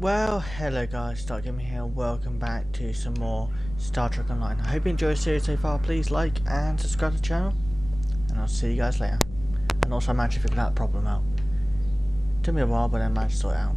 Well, hello guys, Stargamer here, welcome back to some more Star Trek Online. I hope you enjoy the series so far. Please like and subscribe to the channel, and I'll see you guys later. And also I managed to figure that problem out. Took me a while, but I managed to sort it out.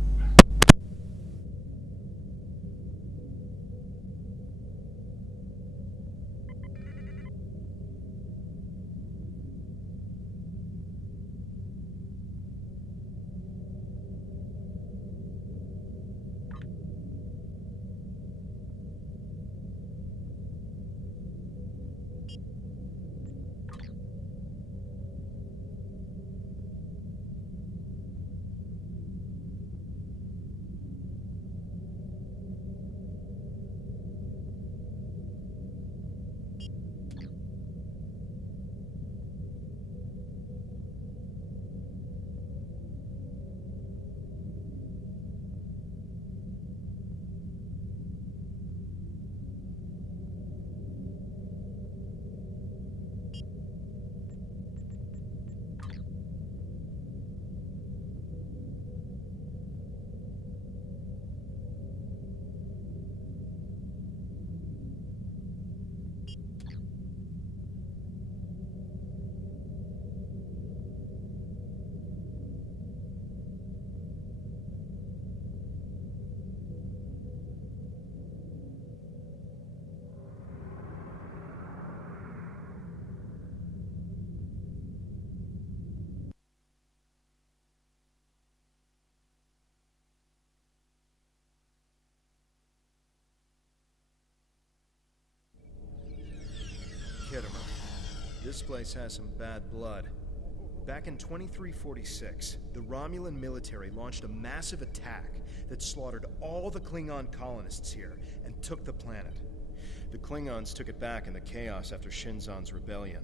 Kittimer. This place has some bad blood. Back in 2346, the Romulan military launched a massive attack that slaughtered all the Klingon colonists here and took the planet. The Klingons took it back in the chaos after Shinzon's rebellion.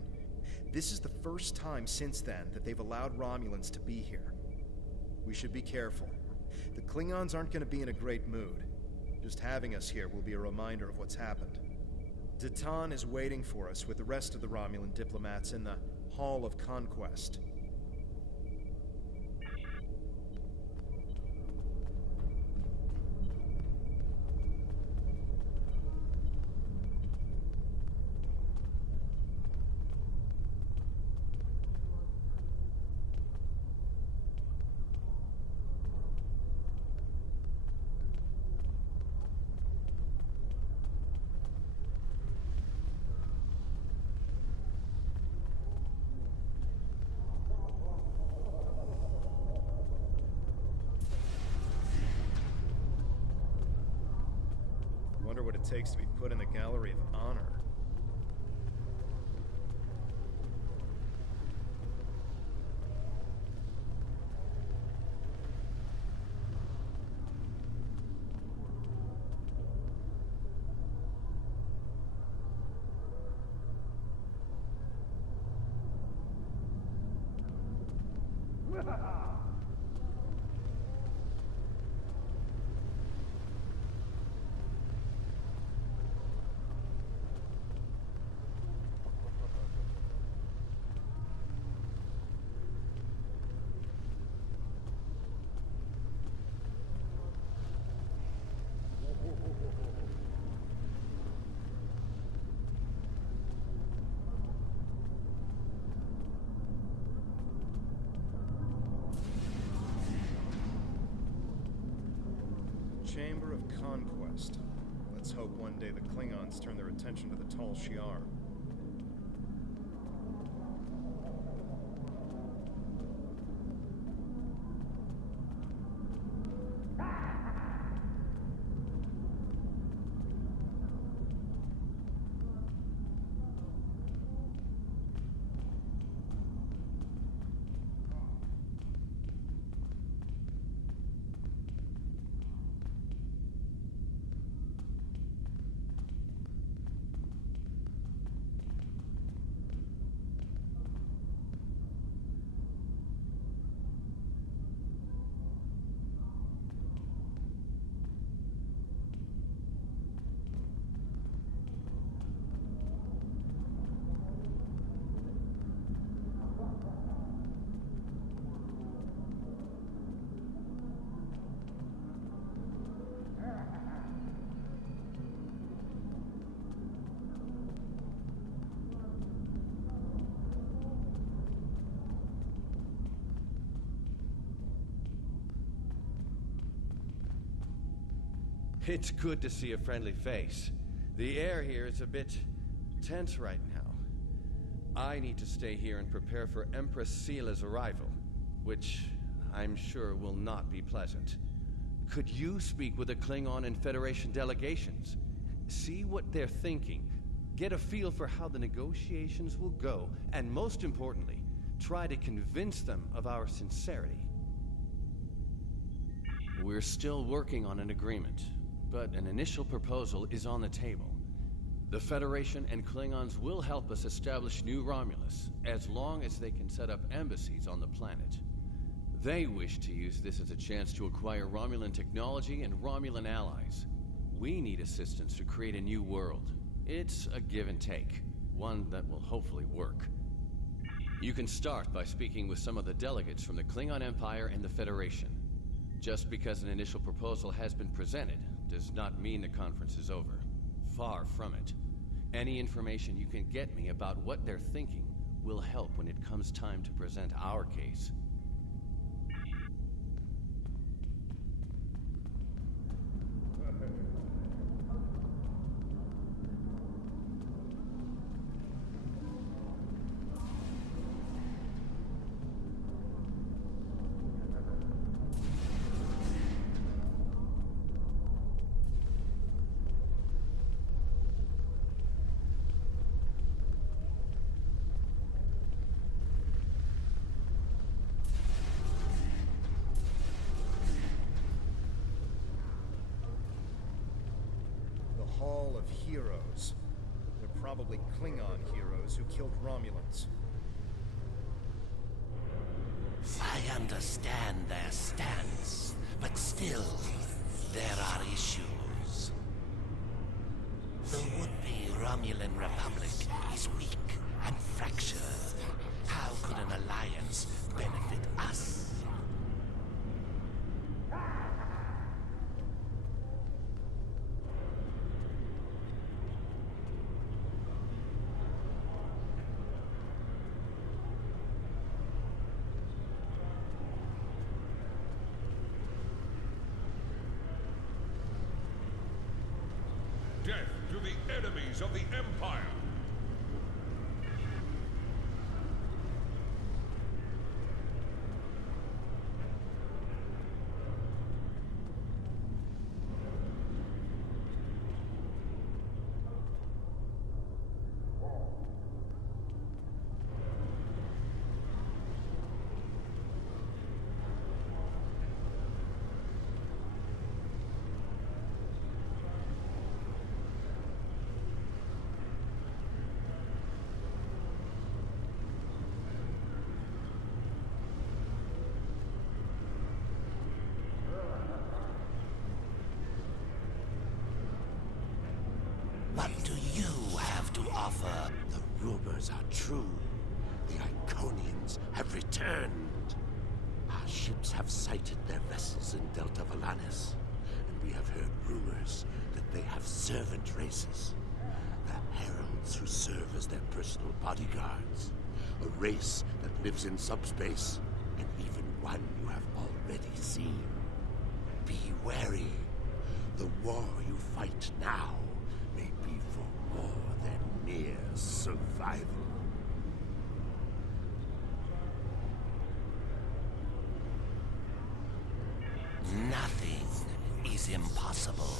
This is the first time since then that they've allowed Romulans to be here. We should be careful. The Klingons aren't going to be in a great mood. Just having us here will be a reminder of what's happened. Datan is waiting for us with the rest of the Romulan diplomats in the Hall of Conquest. Wonder what it takes to be put in the Gallery of Honor. Chamber of Conquest. Let's hope one day the Klingons turn their attention to the Tal Shiar. It's good to see a friendly face. The air here is a bit tense right now. I need to stay here and prepare for Empress Sela's arrival, which I'm sure will not be pleasant. Could you speak with the Klingon and Federation delegations? See what they're thinking. Get a feel for how the negotiations will go, and most importantly, try to convince them of our sincerity. We're still working on an agreement, but an initial proposal is on the table. The Federation and Klingons will help us establish New Romulus, as long as they can set up embassies on the planet. They wish to use this as a chance to acquire Romulan technology and Romulan allies. We need assistance to create a new world. It's a give and take, one that will hopefully work. You can start by speaking with some of the delegates from the Klingon Empire and the Federation. Just because an initial proposal has been presented does not mean the conference is over. Far from it. Any information you can get me about what they're thinking will help when it comes time to present our case. Hall of Heroes. They're probably Klingon heroes who killed Romulans. I understand their stance, but still, there are issues. The would-be Romulan Republic is weak and fractured. How could an alliance benefit us? Death to the enemies of the Empire! What do you have to offer? The rumors are true. The Iconians have returned. Our ships have sighted their vessels in Delta Valanis, and we have heard rumors that they have servant races. The heralds who serve as their personal bodyguards. A race that lives in subspace, and even one you have already seen. Be wary. The war you fight now may be for more than mere survival. Nothing is impossible.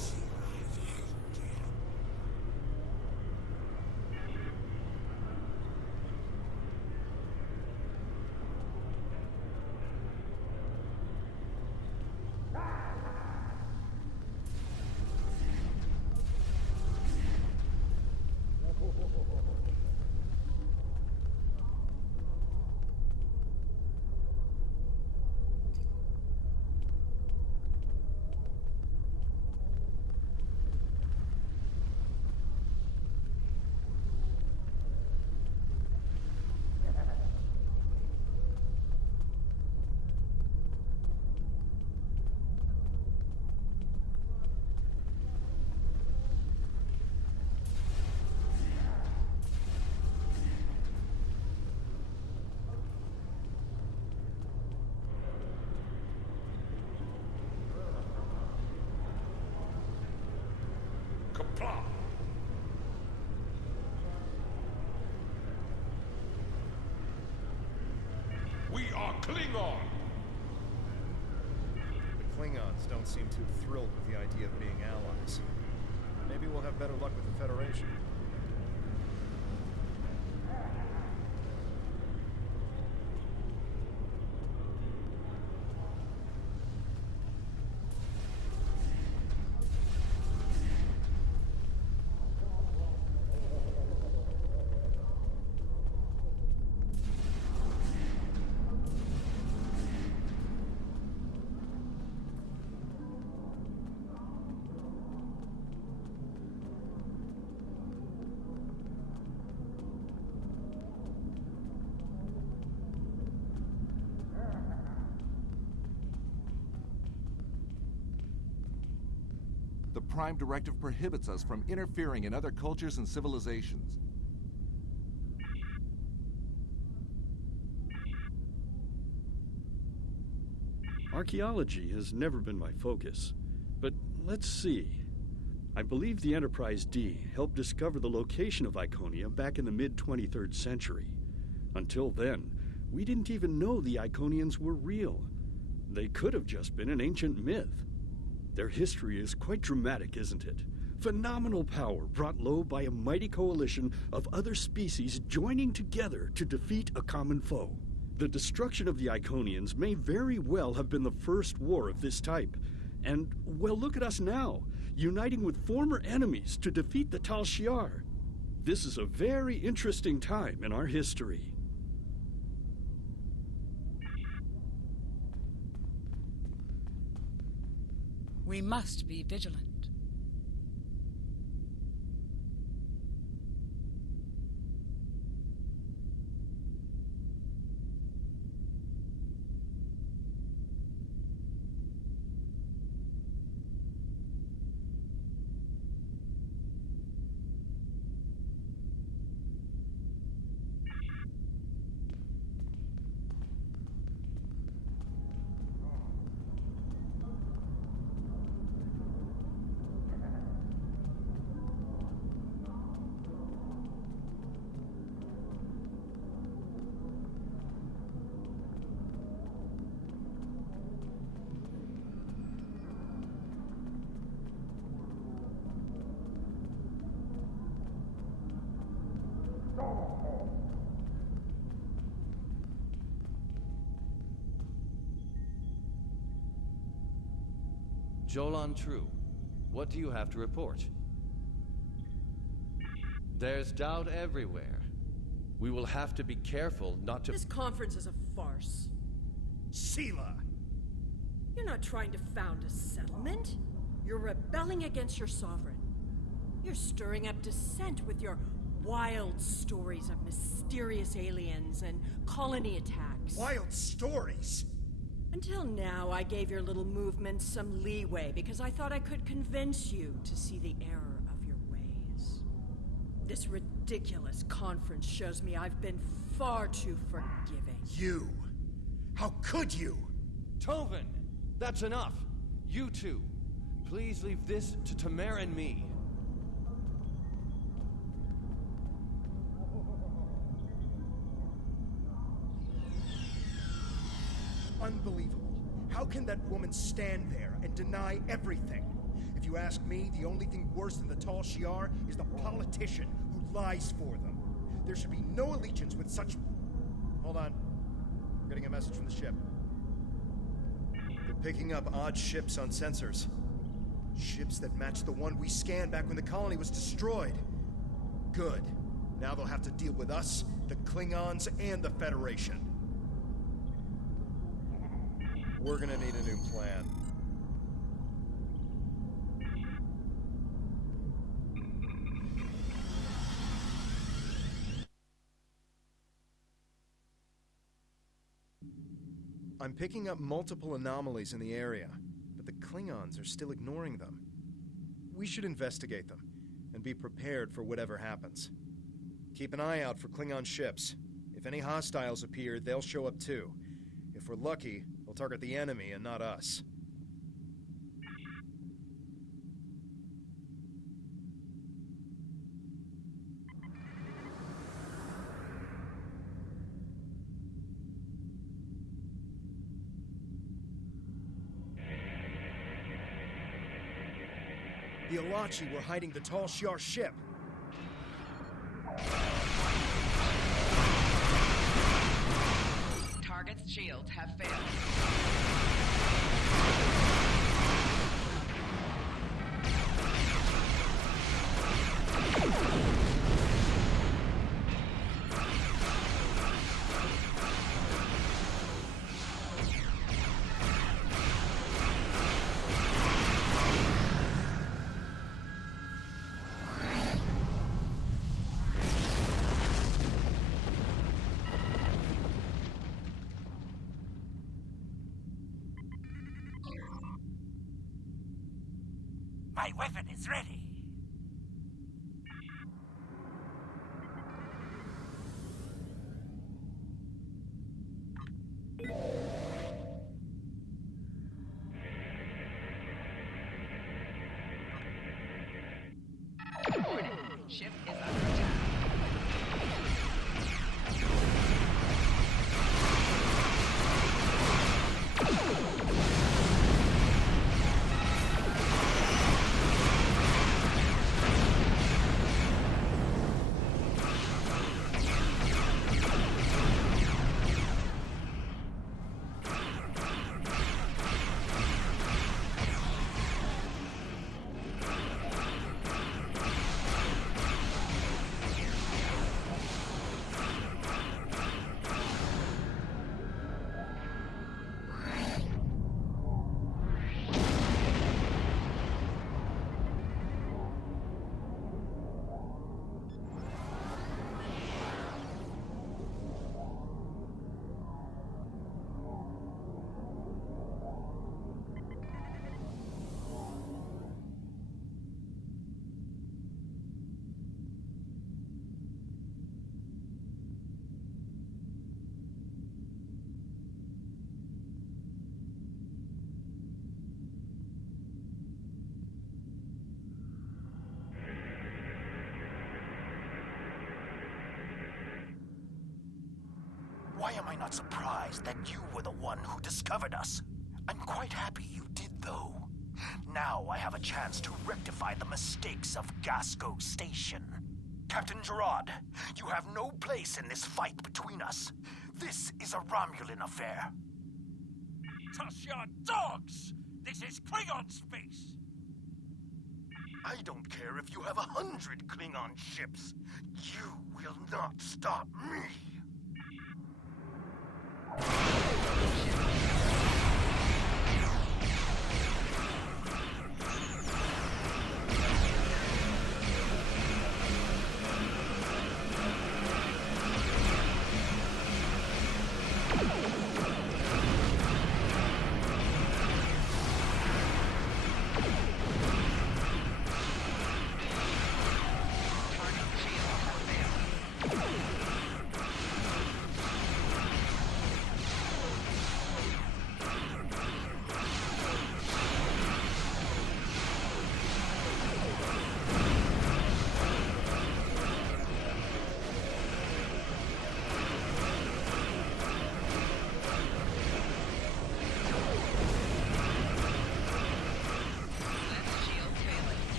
Klingon! The Klingons don't seem too thrilled with the idea of being allies. Maybe we'll have better luck with the Federation. The Prime Directive prohibits us from interfering in other cultures and civilizations. Archaeology has never been my focus, but let's see. I believe the Enterprise D helped discover the location of Iconia back in the mid-23rd century. Until then, we didn't even know the Iconians were real. They could have just been an ancient myth. Their history is quite dramatic, isn't it? Phenomenal power brought low by a mighty coalition of other species joining together to defeat a common foe. The destruction of the Iconians may very well have been the first war of this type. And, well, look at us now, uniting with former enemies to defeat the Tal Shiar. This is a very interesting time in our history. We must be vigilant. Jolan True, what do you have to report? There's doubt everywhere. We will have to be careful not to— This conference is a farce. Sela! You're not trying to found a settlement. You're rebelling against your sovereign. You're stirring up dissent with your wild stories of mysterious aliens and colony attacks. Wild stories? Until now, I gave your little movement some leeway because I thought I could convince you to see the error of your ways. This ridiculous conference shows me I've been far too forgiving. You! How could you? Tovin! That's enough! You two, please leave this to Tamara and me. Unbelievable. How can that woman stand there and deny everything? If you ask me, the only thing worse than the Tal Shiar is the politician who lies for them. There should be no allegiance with such... Hold on. We're getting a message from the ship. They're picking up odd ships on sensors. Ships that match the one we scanned back when the colony was destroyed. Good. Now they'll have to deal with us, the Klingons, and the Federation. We're gonna need a new plan. I'm picking up multiple anomalies in the area, but the Klingons are still ignoring them. We should investigate them, and be prepared for whatever happens. Keep an eye out for Klingon ships. If any hostiles appear, they'll show up too. If we're lucky, they'll target the enemy and not us. The Alachi were hiding the Tal Shiar ship. Target's shields have failed. My weapon is ready. Warning. Ship is under attack. Why am I not surprised that you were the one who discovered us? I'm quite happy you did, though. Now I have a chance to rectify the mistakes of Gasco Station. Captain Gerard, you have no place in this fight between us. This is a Romulan affair. Toss your dogs! This is Klingon space! I don't care if you have 100 Klingon ships. You will not stop me.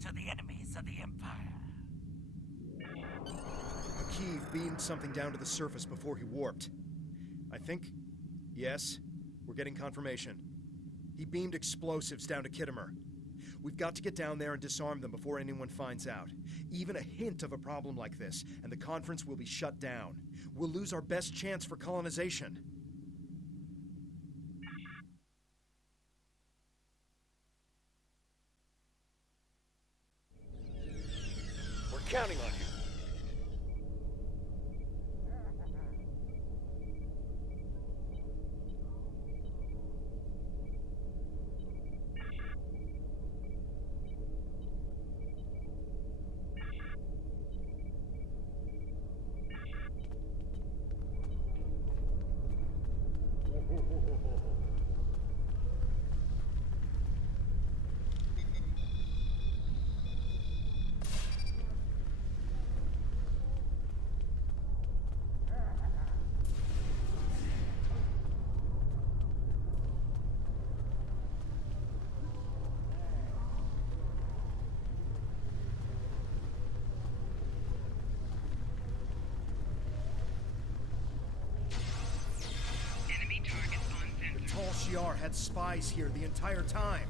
To the enemies of the Empire. Keeve beamed something down to the surface before he warped. I think... yes, we're getting confirmation. He beamed explosives down to Kittimer. We've got to get down there and disarm them before anyone finds out. Even a hint of a problem like this, and the conference will be shut down. We'll lose our best chance for colonization. Counting on you. Shi'ar had spies here the entire time.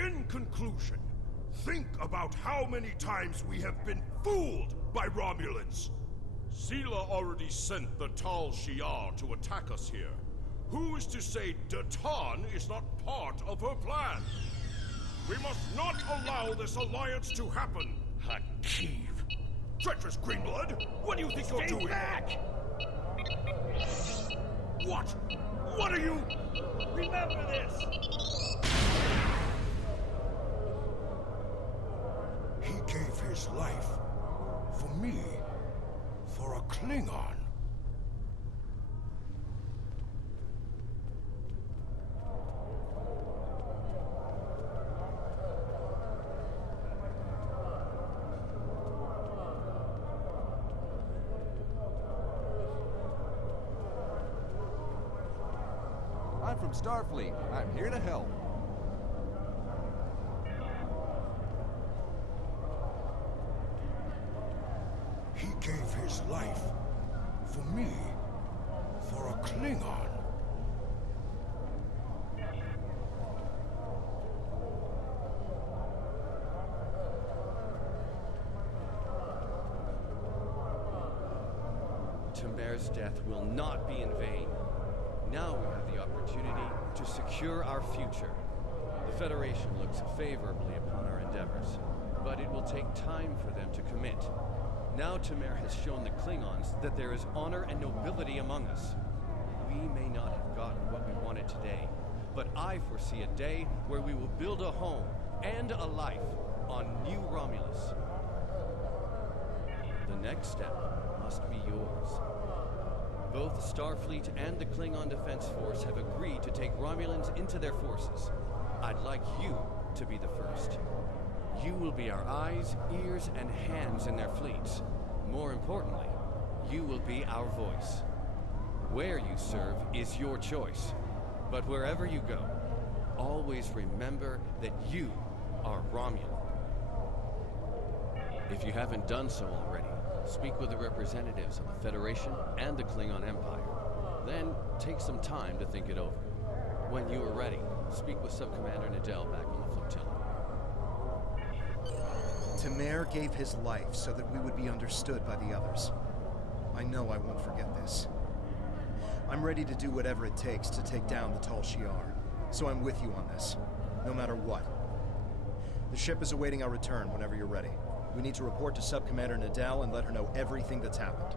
In conclusion, think about how many times we have been fooled by Romulans. Sela already sent the Tal Shi'ar to attack us here. Who is to say Datan is not part of her plan? We must not allow this alliance to happen. Hakeev. Treacherous Greenblood, what do you think you're doing? Back! What? What are you? Remember this! He gave his life for me, for a Klingon. I'm from Starfleet. I'm here to help. He gave his life for me, for a Klingon. Tamer's death will not be in vain. Now we have the opportunity to secure our future. The Federation looks favorably upon our endeavors, but it will take time for them to commit. Now Tamer has shown the Klingons that there is honor and nobility among us. We may not have gotten what we wanted today, but I foresee a day where we will build a home and a life on New Romulus. The next step must be yours. Both Starfleet and the Klingon Defense Force have agreed to take Romulans into their forces. I'd like you to be the first. You will be our eyes, ears, and hands in their fleets. More importantly, you will be our voice. Where you serve is your choice. But wherever you go, always remember that you are Romulan. If you haven't done so already, speak with the representatives of the Federation and the Klingon Empire. Then take some time to think it over. When you are ready, speak with Subcommander Nadell back on the flotilla. Tamer gave his life so that we would be understood by the others. I know I won't forget this. I'm ready to do whatever it takes to take down the Tal Shi'ar, so I'm with you on this, no matter what. The ship is awaiting our return whenever you're ready. We need to report to Subcommander Nadell and let her know everything that's happened.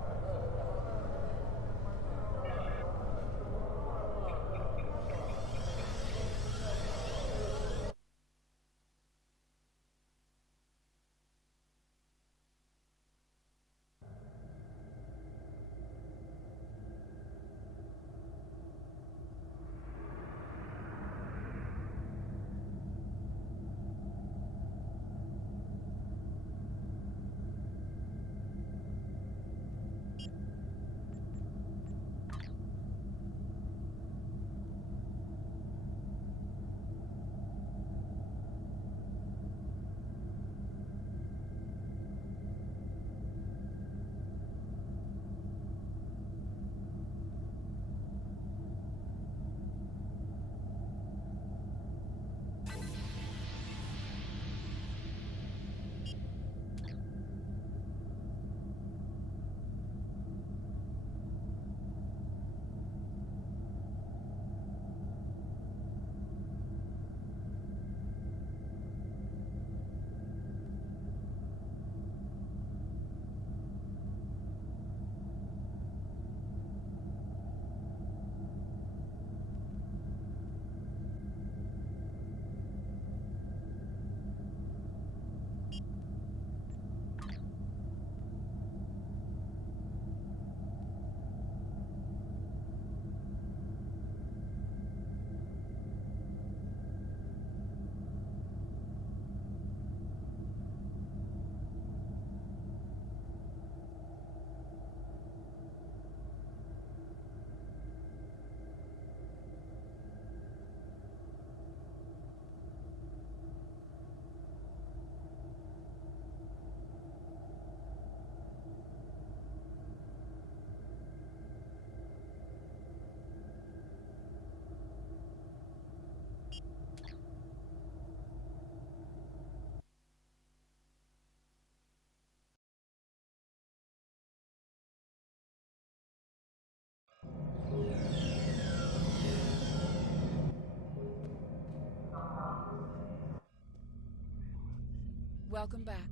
Welcome back.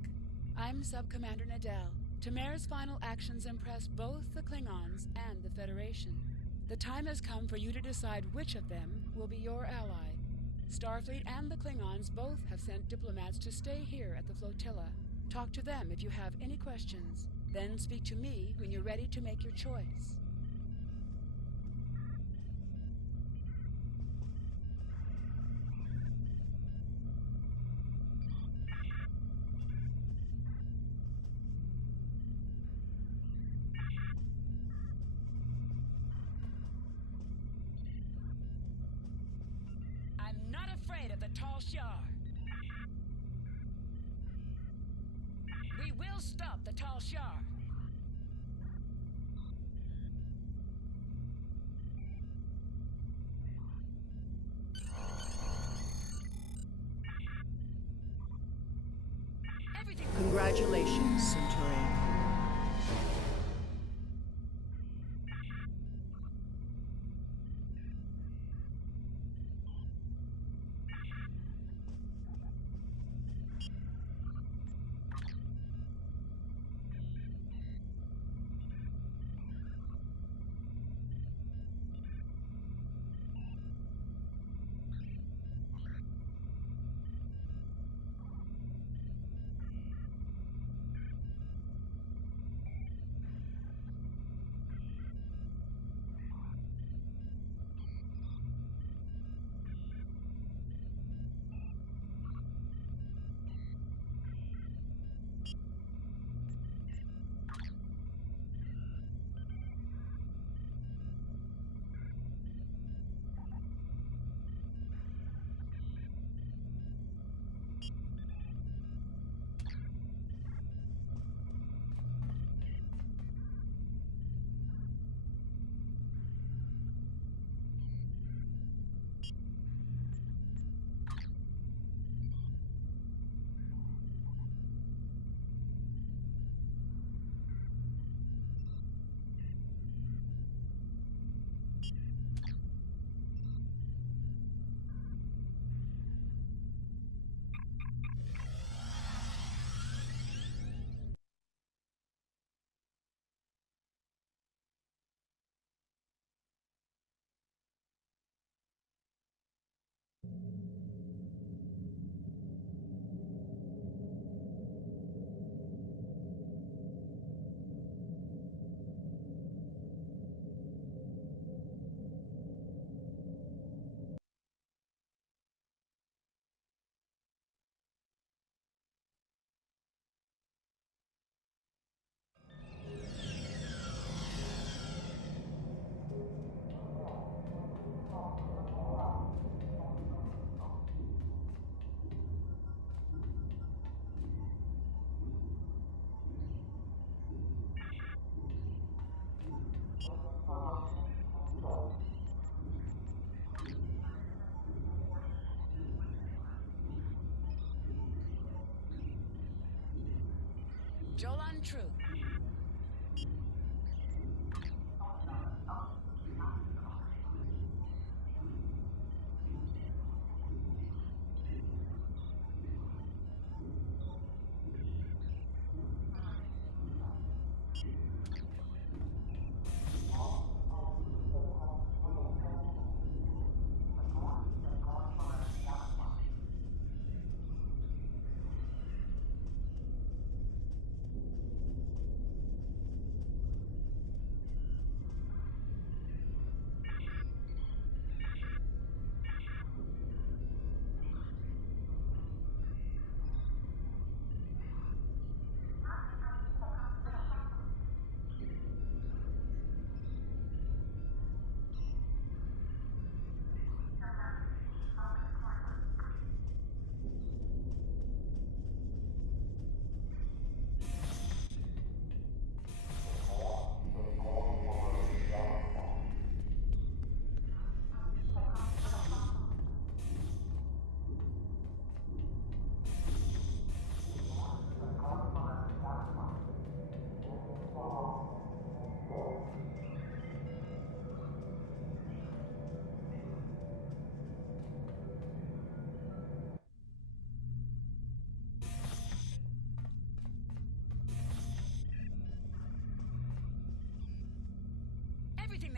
I'm Sub-Commander Nadell. Tamer's final actions impressed both the Klingons and the Federation. The time has come for you to decide which of them will be your ally. Starfleet and the Klingons both have sent diplomats to stay here at the flotilla. Talk to them if you have any questions. Then speak to me when you're ready to make your choice. I'm not afraid of the Tall Shiar. We will stop the Tall Shiar. Everything. Congratulations, Centurion. Jolan True.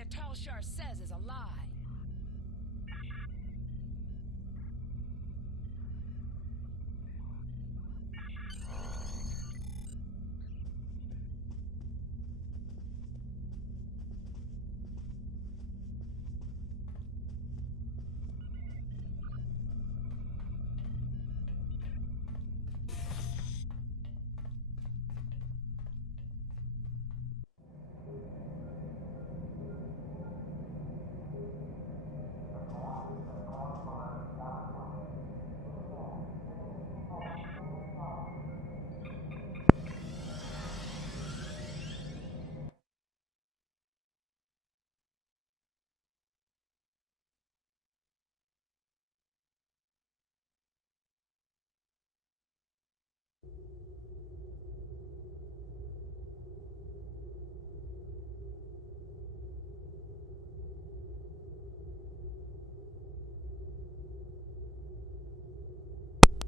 the Tall Shar says is a lie.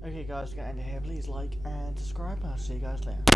Okay guys, we're going to end it here. Please like and subscribe, and I'll see you guys later.